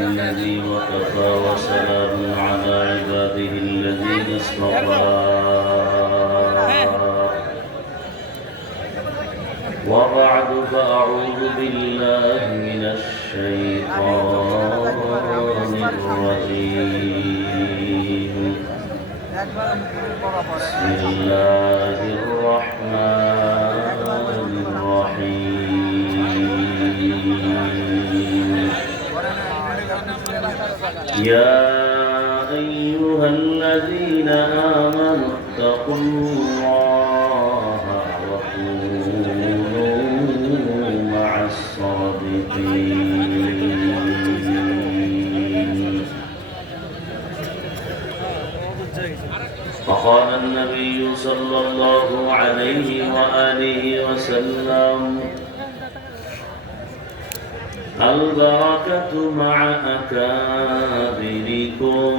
الذي وكفى وسلام على عباده الذين اصطفى وبعد فأعوذ بالله من الشيطان الرجيم بسم الله الرحمن الرحيم يا أيها الذين آمنوا اتقوا الله وكونوا مع الصادقين. وقال النبي صلى الله عليه وآله وسلم: البركة مع أكابركم.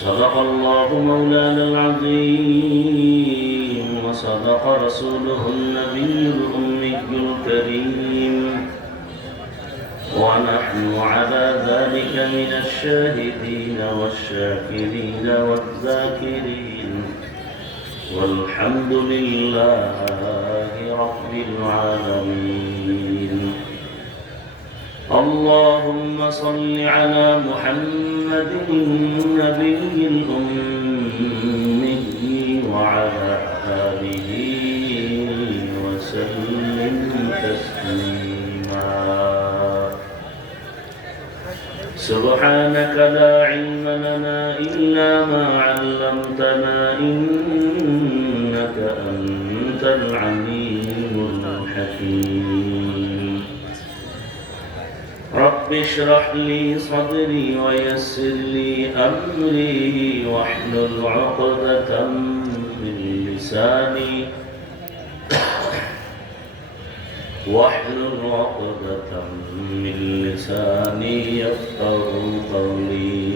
صدق الله مولانا العظيم وصدق رسوله النبي الأمي الكريم، ونحن على ذلك من الشاهدين والشاكرين والذاكرين، والحمد لله رب العالمين. اللهم صل على محمد النبي الأمي وعلى آله وسلم تسليما. سبحانك لا علم لنا إلا ما علمتنا إنك أنت العليم الحكيم. رب اشرح لي صدري ويسر لي أمري واحلل عقدة من لساني يفقهوا قولي.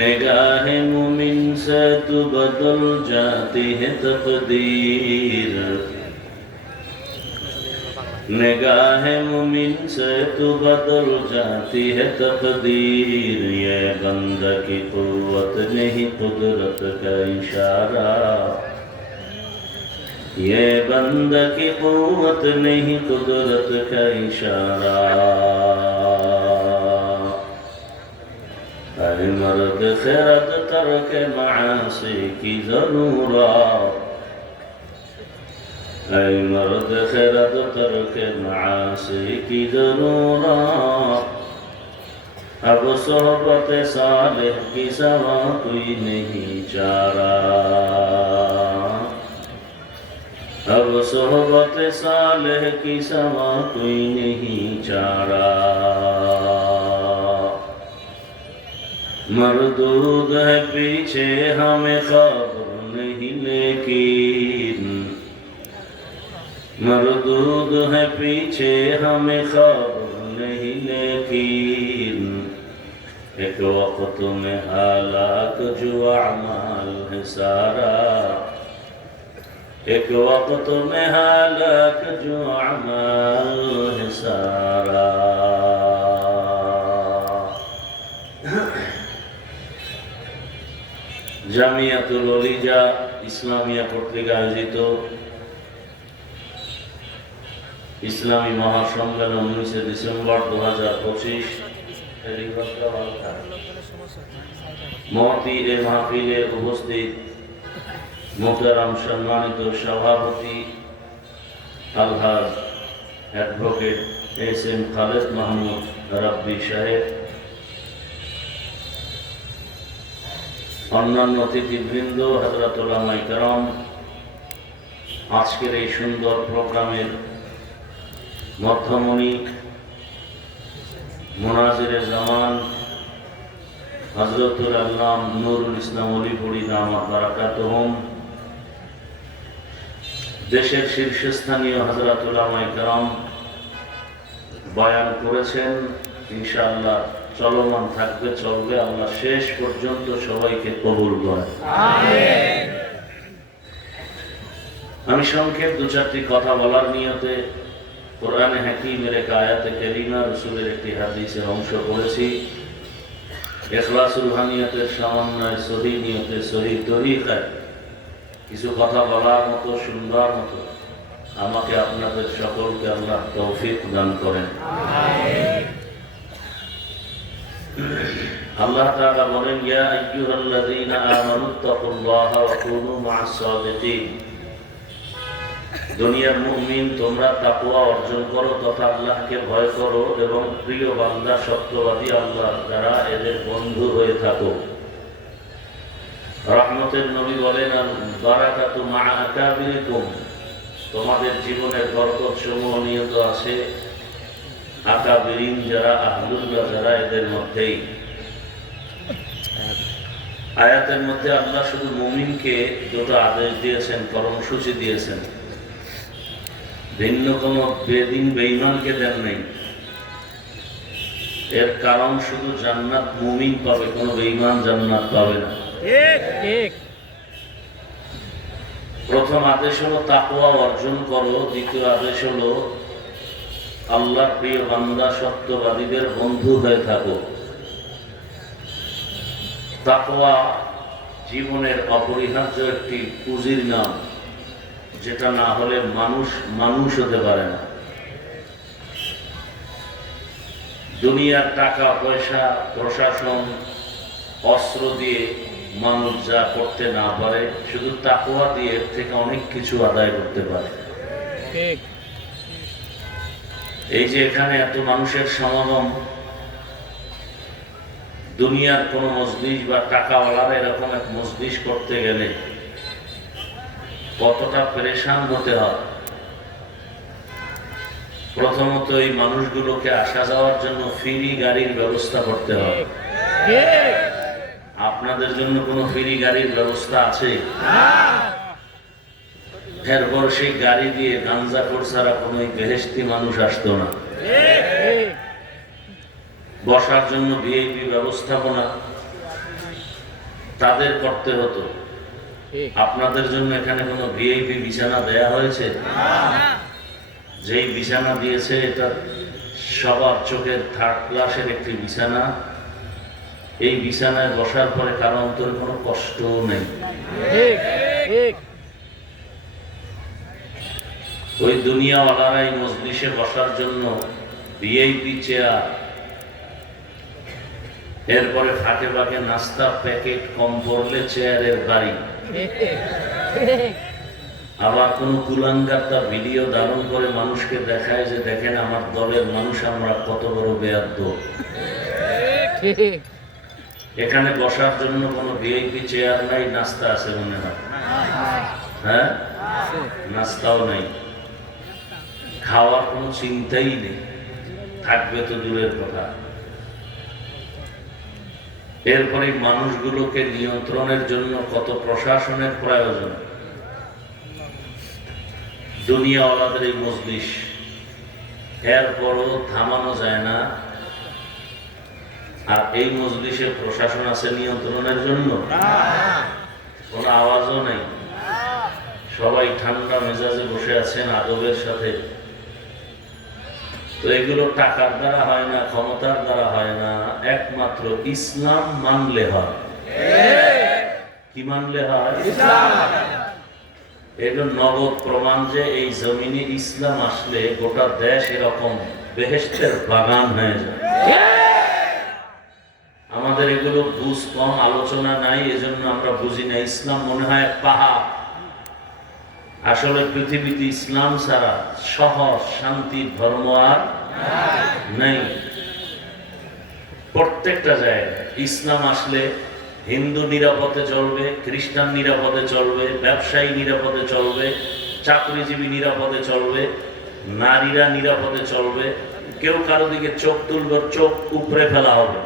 निगाह मुमिन से तो बदल जाती है तकदीर, निगाह मुमिन से तो बदल जाती है तकदीर। ये बंदा की कुव्वत नहीं कुदरत का इशारा, ये बंदा की कुव्वत नहीं कुदरत का इशारा। ऐ मर्द खैरत तर्क मासी की ज़रूरत, ऐ मर्द खैरत तर्क मासी की ज़रूरत। अब सोहबत सालिह की सवा कोई नहीं चारा, अब सोहबत सालिह की सवा कोई नहीं चारा। मरदूद है पीछे हमें खबर नहीं लेकिन, मरदूद है पीछे हमें खबर नहीं लेकिन। एक वक्त में हालात जो अमाल है सारा, एक वक्त में हालात जो अमाल है सारा। জামিয়াতুল ওলিজা ইসলামিয়া কর্তৃক আয়োজিত ইসলামী মহাসম্মেলন 19 ডিসেম্বর 2025 মহতী এ মাহফিলে উপস্থিত মোহতারাম সম্মানিত সভাপতি আলহাজ অ্যাডভোকেট এস.এম. খালেদ মাহমুদ রাব্বি সাহেব, অন্যান্য অতিথিবৃন্দ, হযরত উলামায়ে কেরাম, আজকের এই সুন্দর প্রোগ্রামের মধ্যমণি মুনাজিরে জামান হযরতুল আল্লাম নুরুল ইসলাম অলিপুরি দামাত বারাকাতুহুম, দেশের শীর্ষস্থানীয় হযরত উলামায়ে কেরাম বয়ান করেছেন। ইনশাআল্লাহ চলমান থাকবে, চলবে। আল্লাহ শেষ পর্যন্ত সবাইকে কবুল করেন, আমিন। আমি সংক্ষেপ দু চারটি কথা বলার নিয়তে কোরআনে হাকিমের এক আয়াতে কারিমা, রাসূলের একটি হাদিসের অংশ পড়েছি। ইখলাসুল হানিয়াতের সমন্বয়ে সহিহ নিয়তে সহিহ তরিকায় কিছু কথা বলার মতো, শুনবার মতো আমাকে আপনাদের সকলকে আল্লাহ তৌফিক দান করেন। আল্লাহ তাআলা বলেন, ইয়া আইয়ুহাল্লাযীনা আমানুত্তাকুল্লাহা ওয়া কুনু মা'আস সাদিকিন। দুনিয়ার মুমিন, তোমরা তাকওয়া অর্জন করো তথা আল্লাহকে ভয় করো এবং প্রিয় বান্দা সত্যবাদী আল্লাহ যারা এদের বন্ধু হয়ে থাকো। রহমতের নবী বলেন, আল বারাকাতু মা'a আকাবিরিকুম। তোমাদের জীবনের বরকত সমূহ নিয়ত আছে আকাবিরিন যারা, আহলুল্লাহ যারা, এদের মধ্যেই। আয়াতের মধ্যে আল্লাহ শুধু মুমিনকে দুটো আদেশ দিয়েছেন, কর্মসূচি দিয়েছেন, ভিন্ন কোনো বেদিন বেঈমানকে দেন নাই। এর কারণ শুধু জান্নাত মুমিন পাবে, কোনো বেঈমান জান্নাত পাবে না। প্রথম আদেশ হলো তাকওয়া অর্জন করো, দ্বিতীয় আদেশ হলো আল্লাহর প্রিয় বান্দা সত্যবাদীদের বন্ধু হয়ে থাকো। তাকওয়া জীবনের অপরিহার্য একটি পুঁজির নাম, যেটা না হলে মানুষ হতে পারে না। দুনিয়ার টাকা পয়সা, প্রশাসন, অস্ত্র দিয়ে মানুষ যা করতে না পারে, শুধু তাকওয়া দিয়ে এর থেকে অনেক কিছু আদায় করতে পারে। এই যে এখানে এত মানুষের সমাগম, দুনিয়ার কোন মজলিস বা টাকাওয়ালারা এরকম এক মজলিস করতে গেলে কতটা পরেশান হতে হয়। প্রথমত এই মানুষগুলোকে আসা যাওয়ার জন্য ফ্রি গাড়ির ব্যবস্থা করতে হয়। আপনাদের জন্য কোনো ফ্রি গাড়ির ব্যবস্থা আছে? এরপর সেই গাড়ি দিয়ে গাঞ্জাখোর ছাড়া কোনো বেহেশতি মানুষ আসতো না। বসার জন্য ভিআইপি ব্যবস্থাপনা তাদের করতে হতো। আপনাদের জন্য এখানে কোনো ভিআইপি বিছানা দেয়া হয়েছে? যেই বিছানা দিয়েছে এটা সবার চোখের থার্ড ক্লাসের একটি বিছানা। এই বিছানায় বসার পরে কারো অন্তরে কোনো কষ্টও নেই। ওই দুনিয়াওয়ালারা এই মজলিসে বসার জন্য ভিআইপি চেয়ার, এরপরে ফাঁকে ফাঁকে নাস্তা প্যাকেট, কম পড়লে চেয়ারের বাড়ি, আবার কোন কুলাঙ্গার তার ভিডিও ধারণ করে মানুষকে দেখায় যে দেখেন আমার দলের মানুষ আমরা কত বড় বেয়াদ্দ। এখানে বসার জন্য কোনো ভিআইপি চেয়ার নাই, নাস্তা আছে মনে হয়? হ্যাঁ, নাস্তাও নাই, খাওয়ার কোনো চিন্তাই নেই, থাকবে তো দূরের কথা। এরপরে মানুষগুলোকে নিয়ন্ত্রণের জন্য কত প্রশাসনের প্রয়োজন। দুনিয়াওয়ালাদের এই মজলিস, এরপরও থামানো যায় না। আর এই মজলিসে প্রশাসন আছে নিয়ন্ত্রণের জন্য? কোনো আওয়াজও নেই, সবাই ঠান্ডা মেজাজে বসে আছেন আদবের সাথে। তো এগুলো টাকার দ্বারা হয় না, ক্ষমতার দ্বারা হয় না, একমাত্র ইসলাম মানলে হয়। কি মানলে হয়? এটা নগদ প্রমাণ যে এই জমিনে ইসলাম আসলে গোটা দেশ এরকম বেহেশতের বাগান হয়ে যায়। আমাদের এগুলো বুঝ কম, আলোচনা নাই, এজন্য আমরা বুঝি না। ইসলাম মনে হয় পাহাড়। আসলে পৃথিবীতে ইসলাম ছাড়া সহজ শান্তির ধর্ম আর নেই। প্রত্যেকটা জায়গায় ইসলাম আসলে হিন্দু নিরাপদে চলবে, খ্রিস্টান নিরাপদে চলবে, ব্যবসায়ী নিরাপদে চলবে, চাকরিজীবী নিরাপদে চলবে, নারীরা নিরাপদে চলবে। কেউ কারো দিকে চোখ তুলবে, চোখ উপরে ফেলা হবে।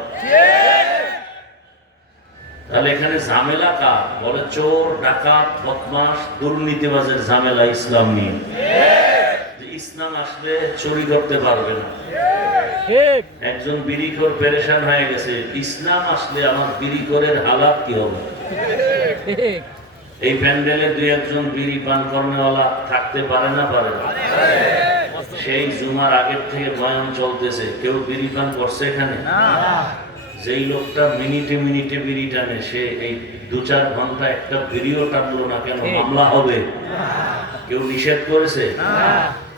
তাহলে এখানে ঝামেলা কার? বলে চোর, ডাকাত, বদমাশ, দুর্নীতিবাজের ঝামেলা ইসলাম নিয়ে। ইসলাম আসলে চুরি করতে পারবে না। একজন বিড়িখোর পেরেশান হয়ে গেছে, ইসলাম আসলে আমার বিড়িখোরের হালাত কি হবে? এই প্যান্ডেলে দুই একজন বিড়ি পান কর্মওয়ালা থাকতে পারে না? পারে না। সেই জুমার আগের থেকে বয়ান চলতেছে, কেউ বিড়ি পান করছে এখানে? যেই লোকটা মিনিটে মিনিটে বিড়ি টানে, সে এই 2-4 ঘন্টা একটা বিড়িও টানলো না কেন মামলা হবে? কেউ নিষেধ করেছে?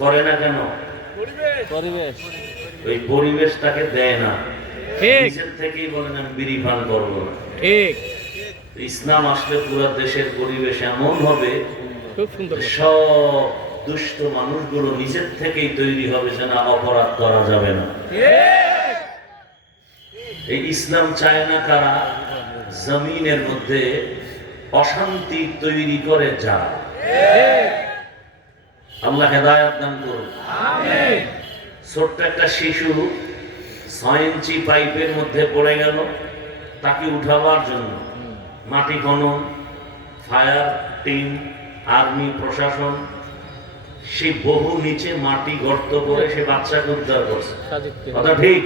করে না কেন? ওই পরিবেশ তাকে দেয় না, নিজের থেকেই বলেন আমি বিড়ি পান করবো না। ইসলাম আসলে পুরো দেশের পরিবেশ এমন হবে, সব দুষ্ট মানুষগুলো নিজের থেকেই তৈরি হবে যে না, অপরাধ করা যাবে না। এই ইসলাম চায় না কারা? জমিনের মধ্যে অশান্তি তৈরি করে যারা। আল্লাহ হেদায়েত দান করুন। ছোট্ট একটা শিশু 6 ইঞ্চি পাইপের মধ্যে পড়ে গেল, তাকে উঠাবার জন্য মাটি খনন, ফায়ার টিম, আর্মি, প্রশাসন, সে বহু নিচে মাটি গর্ত করে সে বাচ্চাকে উদ্ধার করছে। কথা ঠিক?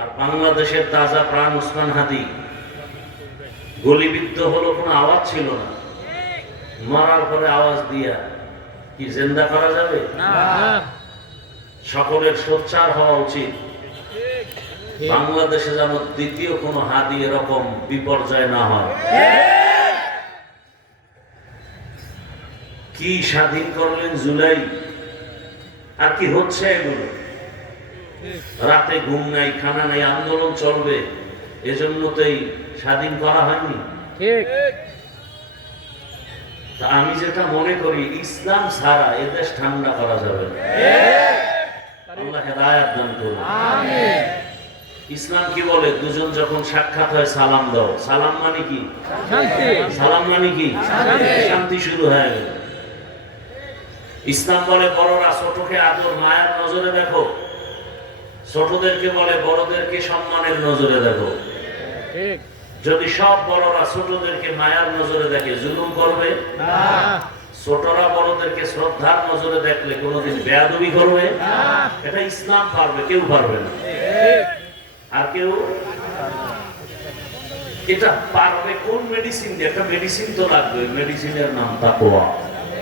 আর বাংলাদেশের তাজা প্রাণ ওসমান হাদি গলিবিদ্ধ হলো, কোনো আওয়াজ ছিল না, মরার পরে আওয়াজ দিয়া কি জিন্দা করা যাবে? সকলের সোচ্চার হওয়া উচিত। বাংলাদেশে যেন দ্বিতীয় কোনো হাদি এরকম বিপর্যয় না হয়। কি স্বাধীন করলেন জুলাই, আর কি হচ্ছে এগুলো? রাতে ঘুম নাই, খানা নাই, আন্দোলন চলবে, এজন্য তো এই স্বাধীন করা হয়নি। আমি যেটা মনে করি, ইসলাম ছাড়া এদেশ ঠান্ডা করা যাবে না। আল্লাহ হেদায়েত দান করুন। ইসলাম কি বলে? দুজন যখন সাক্ষাৎ হয় সালাম দাও। সালাম মানে কি? সালাম মানে কি? শান্তি শুরু হয়ে গেল। ইসলাম বলে বড়রা ছোটকে আদর মায়ার নজরে দেখো, ছোটদেরকে বলে বড়দেরকে সম্মানের নজরে দেখো। যদি সব বড়রা ছোটদেরকে মায়ার নজরে দেখে, জুলুম করবে? ছোটরা বড়দেরকে শ্রদ্ধার নজরে দেখলে কোনোদিন বেয়াদবি করবে? এটা ইসলাম পারবে, কেউ পারবে না। আর কেউ এটা পারবে কোন মেডিসিন দিয়ে? একটা মেডিসিন তো লাগবে, মেডিসিনের নাম তাকওয়া।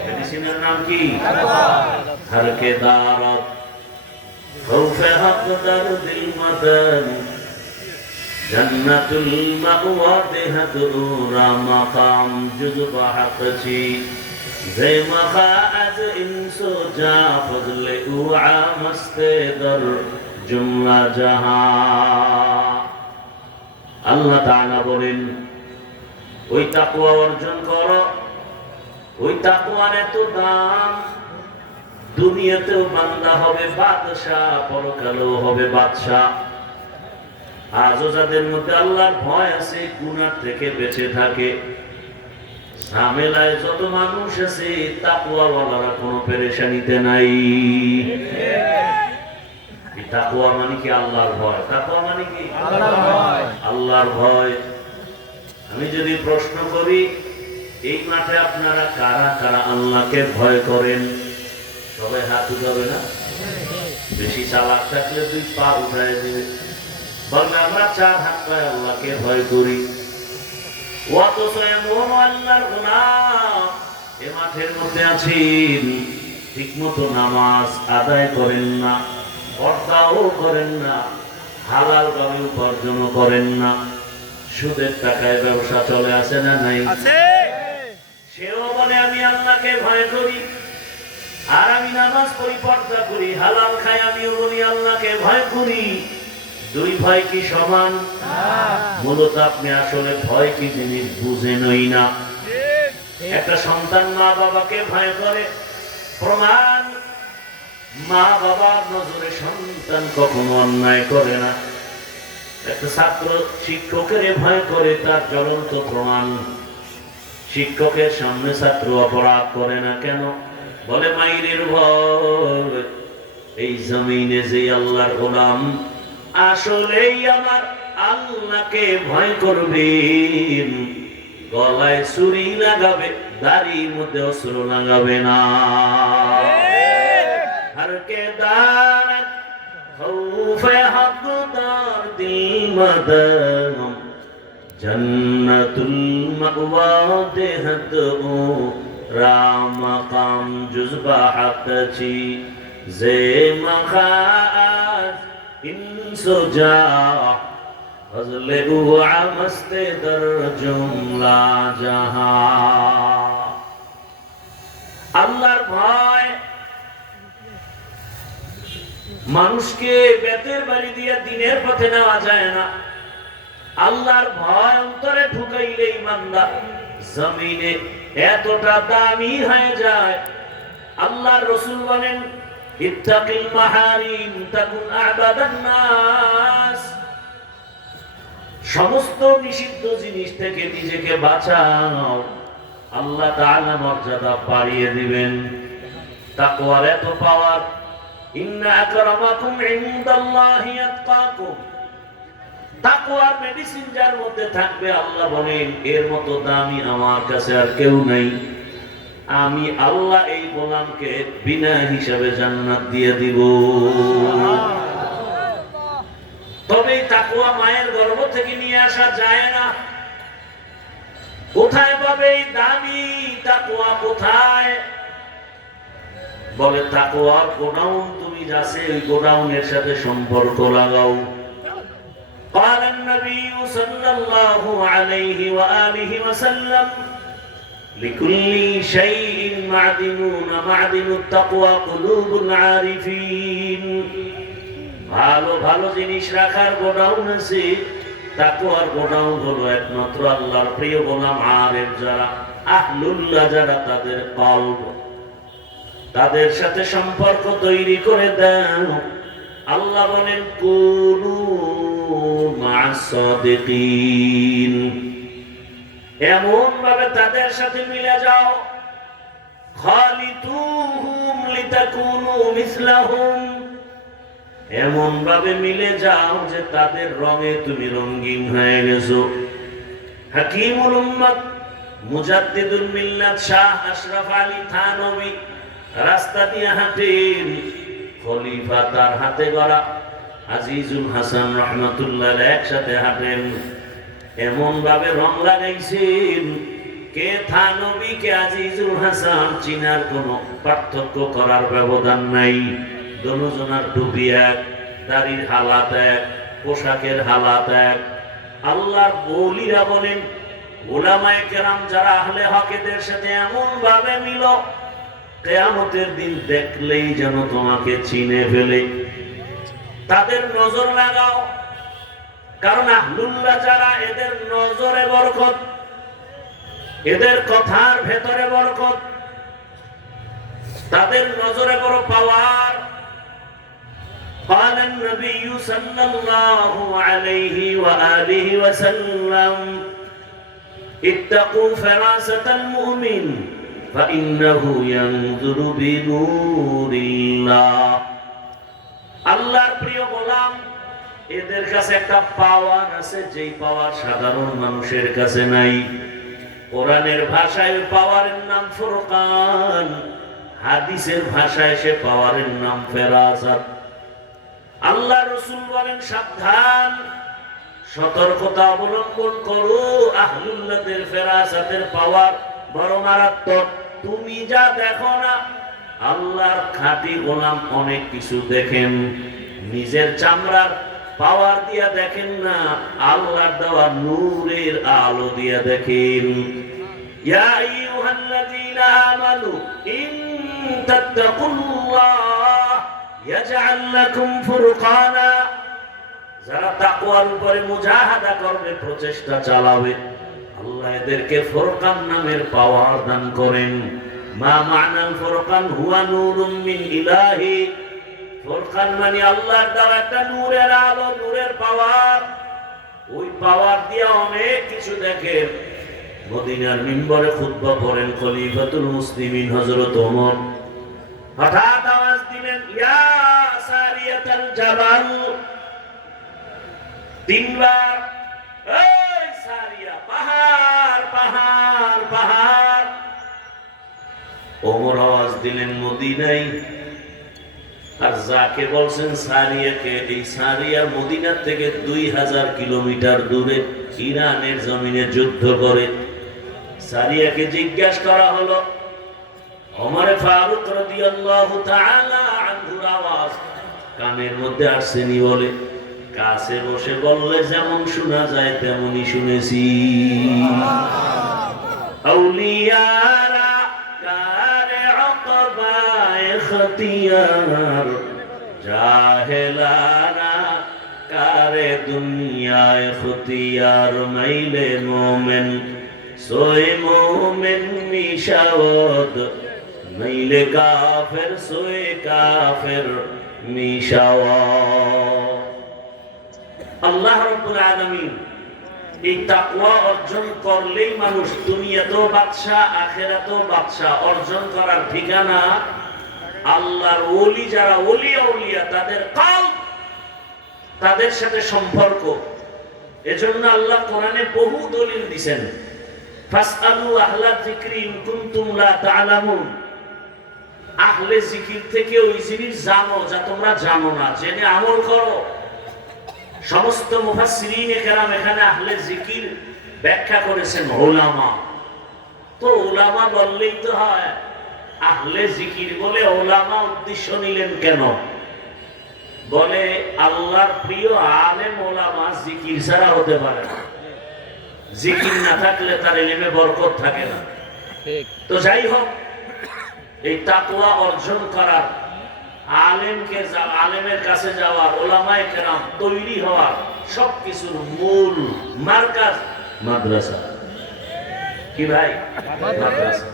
মেডিসিনের নাম কি? হর কে দারত খৌফে হক দরদিল মাদান জান্নাতুল মাওয়া দেহাত উরা মাকাম জুজবা হাকচি যে মাখা আজ ইনসো যা ফজলে উআ মস্তে দর জুমলা জাহান। আল্লাহ তাআলা বলেন, ওই তাকওয়া অর্জন করো। ওই তাকওয়ার এত দাম, দুনিয়াতেও বান্দা হবে বাদশা, পরকালেও হবে বাদশা। আজও যাদের মধ্যে আল্লাহর ভয় আছে, গুনাহ থেকে বেঁচে থাকে, ঝামেলায় যত মানুষ আছে, তাকওয়াওয়ালারা কোনো পেরেশানিতে নাই। তাকওয়া মানে কি? আল্লাহর ভয়। তাকওয়া মানে কি? আল্লাহর ভয়। আমি যদি প্রশ্ন করি, এই মাঠে আপনারা কারা কারা আল্লাহকে ভয় করেন? সবাই হাত উঠাবে না? বেশি চালাক থাকলে 2 পা উঠায় দেবে। বলবে আমরা 4 হাত পায়ে আল্লাহকে ভয় করি। অথচ এমন আল্লাহর গোলাম এ মাঠের মধ্যে আছেন, ঠিক মতো নামাজ আদায় করেন না, পর্দাও করেন না, হালাল ভাবে উপার্জনও করেন না, সুদের টাকায় ব্যবসা চলে আসে না নাই? সেও বলে আমি আল্লাহকে ভয় করি, আর আমি নামাজ পড়ি, পর্দা করি, হালাল খাই, আমিও বলি আল্লাহকে ভয় করি। 2 ভয় কি সমান? মূলত আপনি আসলে ভয় কি জিনিস বুঝেনই না। একটা সন্তান মা বাবাকে ভয় করে, প্রমাণ মা বাবার নজরে সন্তান কখনো অন্যায় করে না। একটা ছাত্র শিক্ষকের ভয় করে, তার জ্বলন্ত প্রমাণ। শিক্ষকের সামনে ছাত্র অপরাধ করে না কেন? বলে মাইরের ভয়। এই জমিনে যে আল্লাহর গোলাম আসলেই আমার আল্লাহকে ভয় করবেন, গলায় ছুরি লাগাবে, দাড়ির মধ্যে অস্ত্র লাগাবে না। হর কে দারত খৌফে হক দরদিল মাদান জান্নাতুল মাওয়া দেহাত উরা মাকাম জুজবা হাকচি যে মাখাজ ইনসুজা ফজলে ও আমস্তে দর জুমলা জাহা। আল্লাহর ভয় মানুষকে বেতের বাড়ি দিয়ে দিনের পথে নেওয়া যায় না। আল্লাহর ভয় অন্তরে ঢুকাইলে ইমানদার জমিনে এতটা দামি হয়ে যায়। আল্লাহর রাসূল বলেন, ইত্তাকিল মাহারিম তাকুন আবাদান নাস। সমস্ত নিষিদ্ধ জিনিস থেকে নিজেকে বাঁচাও, আল্লাহ তাআলা মর্যাদা বাড়িয়ে দিবেন। তাকওয়ার এত পাওয়ার, ইন্না আকরামাকুম ইনদাল্লাহি আতকাকুম। তাকওয়ার মেডিসিন যার মধ্যে থাকবে, আল্লাহ বলেন এর মতো দামি আমার কাছে আর কেউ নাই। আমি আল্লাহ এই গোলামকে বিনা হিসাবে জান্নাত দিয়ে দিব। তবে তাকওয়া মায়ের গর্ভ থেকে নিয়ে আসা যায় না। কোথায় পাবে এই দামি তাকওয়া? কোথায়? বলে তাকওয়ার গোডাউন তুমি যাচ্ছে, ওই গোডাউনের সাথে সম্পর্ক লাগাও। قال النبي صلى الله عليه وآله وسلم لكل شيء معدنون معدن التقوى قلوب العارفين। ভালো ভালো জিনিস রাখার গোডাউন আছে, তাকওয়ার গোডাউন হলো একমাত্র আল্লাহর প্রিয় গোলাম আরেফ যারা, আহলুল্লাহ যারা, তাদের কলব, তাদের সাথে সম্পর্ক তৈরি করে দাও। আল্লাহ বলেন কুনু মা'আস সাদিকিন, এমন ভাবে তাদের সাথে মিলে যাও। খালিতুহুম লিতাকুনু মিসলাহুম, এমন ভাবে মিলে যাও যে তাদের রঙে তুমি রঙিন হয়ে গেছো। হাকিমুল উম্মত মুজাদ্দিদুল মিল্লাত শাহ আশরাফ আলী থানভী রাস্তা দিয়ে হাঁটেন, খলিফা তার হাতে গড়া আজিজুল হাসান রহমাতুল্লাহ একসাথে হাঁটেন। এমন ভাবে রং লাগাইছেন, কে থানভী কে আজিজুল হাসান চিনার কোনো পার্থক্য করার ব্যবধান নাই। দুজনের টুপি এক, দাড়ির হালাত এক, পোশাকের হালাত এক। আল্লাহর ওলিরা বলেন, উলামায়ে কেরাম যারা আহলে হকেদের সাথে এমন ভাবে মিল, কিয়ামতের দিন দেখলেই যেন তোমাকে চিনে ফেলে। তাদের নজর লাগাও, কারণ আহলুল্লাহ যারা, এদের নজরে বরকত, এদের কথার ভেতরে বরকত, তাদের নজরে বড় পাওয়ার। قال النبي صلى الله عليه وآله وسلم اتقوا فراسة المؤمن فإنه ينظر بنور الله। আল্লাহর প্রিয় গোলাম, এদের কাছে একটা পাওয়ার আছে, যেই পাওয়ার সাধারণ মানুষের কাছে নাই। কোরআনের ভাষায় পাওয়ারের নাম ফুরকান, হাদিসের ভাষায় সে পাওয়ারের নাম ফেরাসাত। আল্লাহ রাসূল বলেন, সাবধান, সতর্কতা অবলম্বন করো। আহলুল্লাহদের ফেরাসাতের পাওয়ার বড় মারাত্মক। তুমি যা দেখো না, আল্লাহর খাঁটি গোলাম অনেক কিছু দেখেন। নিজের চামড়ার পাওয়ার দিয়া দেখেন না, আল্লাহর দেওয়া নূরের আলো দিয়া দেখেন। ইয়া আইয়ুহাল্লাযীনা আমানু ইন তাত্তাকুল্লাহ ইয়াজআল লাকুম ফুরকানা। যারা তাকওয়ার উপরে মুজাহাদা করবে, প্রচেষ্টা চালাবে, আল্লাহ এদেরকে ফুরকান নামের পাওয়ার দান করেন। মা মা'নাল ফুরকান হুয়া নূরুম মিন ইলাহি। ফুরকান মানে আল্লাহর দেওয়া একটা নূরের আলো, নূরের পাওয়ার। ওই পাওয়ার দিয়ে অনেক কিছু দেখেন। মদিনার মিম্বরে খুতবা পড়েন খলিফাতুল মুসলিমিন হযরত ওমর। হঠাৎ আওয়াজ দিলেন, ইয়া সারিয়াতাল জাবাল। তিনবার, এই সারিয়া, পাহাড় পাহাড় পাহাড়। ওমর আওয়াজ দিলেন মদিনায়। আর যাকে বলছেন সারিয়াকে, এই সারিয়া মদিনা থেকে 2000 কিলোমিটার দূরে ইরানের জমিনে যুদ্ধ করে। সারিয়াকে জিজ্ঞাসা করা হলো। ওমর ফারুক রাদিয়াল্লাহু তাআলা আনহু কানের মধ্যে আসছেনি বলে, কাছে বসে বললে যেমন শোনা যায় তেমনই শুনেছি। আউলিয়ারা কারে আকবায়ে খতিয়ার, জাহেলানা কারে দুনিয়ায় খতিয়ার। মাইলে মোমেন সোয়ে মোমেন মিশাওয়াত, মাইলে কাফের সোয়ে কাফের মিশাওয়াত। আল্লাহ রাব্বুল আলামিন এই তাকওয়া অর্জন করলেই মানুষ দুনিয়াতেও বাদশা আখিরাতেও বাদশা। অর্জন করার ঠিকানা আল্লাহর ওলি, যারা ওলি আউলিয়া তাদের কলব, তাদের সাথে সম্পর্ক। এজন্য আল্লাহ কোরআনে বহু দলিল দিবেন, ফাসআলু আহলা যিকরি ইন কুনতুম লা তা'লামুন। আহলে জিকির থেকে ওই জিনিস জানো যা তোমরা জানো না, জেনে আমল করো। সমস্ত মুফাসসিরিনে কেরাম এখানে আহলে জিকির ব্যাখ্যা করেছেন উলামা। তো উলামা বললেই তো হয়, আহলে জিকির বলে উলামা উদ্দেশ্য নিলেন কেন? বলে আল্লাহর প্রিয় আলেম উলামা জিকির ছাড়া হতে পারে না। জিকির না থাকলে তার ইলমে বরকত থাকে না। তো যাই হোক, এই তাকওয়া অর্জন করার, আলেমের কাছে যাওয়ার, উলামায়ে কেরাম তৈরি হওয়ার সবকিছুর মূল মার্কাজ মাদ্রাসা। কি ভাই? মাদ্রাসা।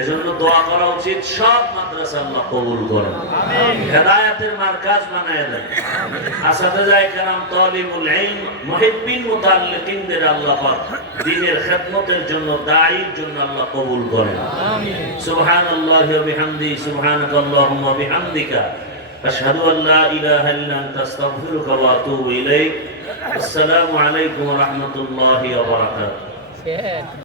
এজন্য দোয়া করা উচিত সব মাদ্রাসা আল্লাহ কবুল করেন, হেদায়েতের মার্কাজ বানায় দেন। আসাতিজায়ে কেরাম, তালিবুল ইলম, মুহিব্বিন, মুতাআল্লিকিনদের আল্লাহ পাক দ্বীনের খিদমতের জন্য, দায়ীর জন্য আল্লাহ কবুল করেন। আমিন। সুবহানাল্লাহি ওয়া বিহামদিহি, সুবহানাকাল্লাহুম্মা ওয়া বিহামদিকা, আশহাদু আল লা ইলাহা ইল্লা আনতা, আস্তাগফিরুকা ওয়া আতুবু ইলাইক। আসসালামু আলাইকুম ওয়া রাহমাতুল্লাহি ওয়া বারাকাতুহু।